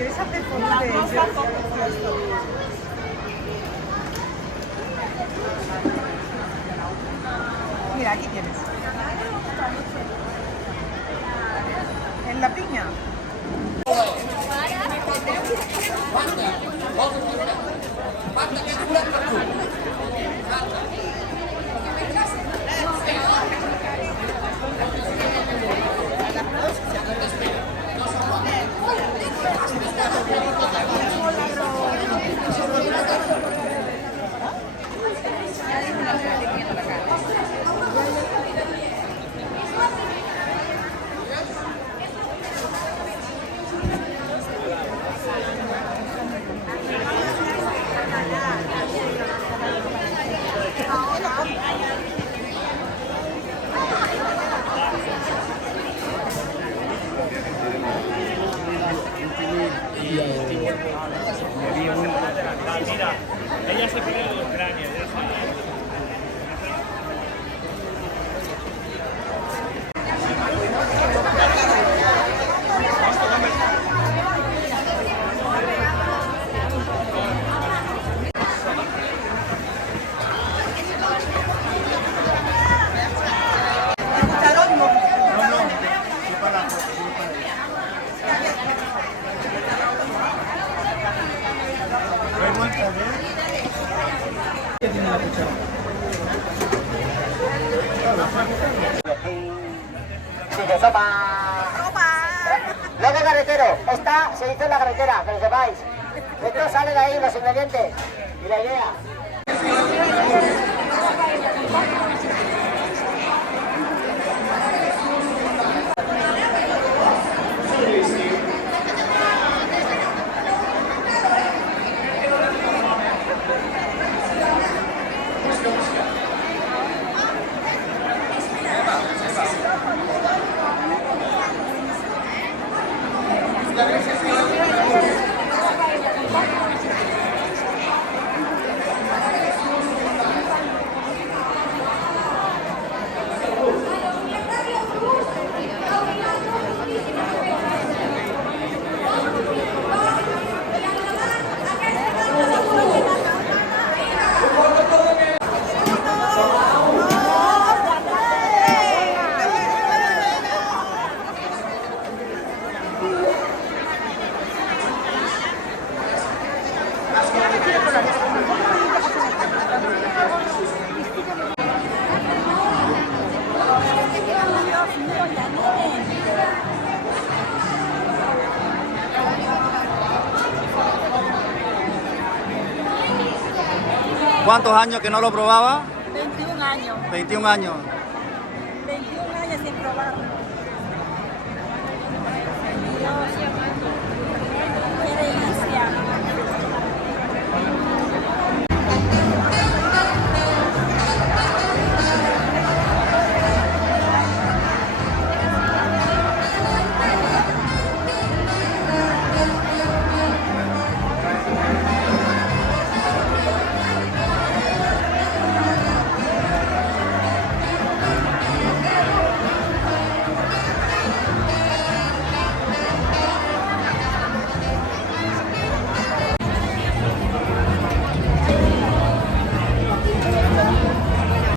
¿Quieres hacer fotos de ellos? Mira, aquí tienes. En la piña. Mira, ella se pone de Ucrania, ya sabes. Sí, de sopa. Luego carretero, esta se hizo en la carretera, que lo sepáis. Esto sale de ahí, los ingredientes y la idea. ¿Cuántos años que no lo probaba? 21 años. 21 años. 21 años sin probarlo.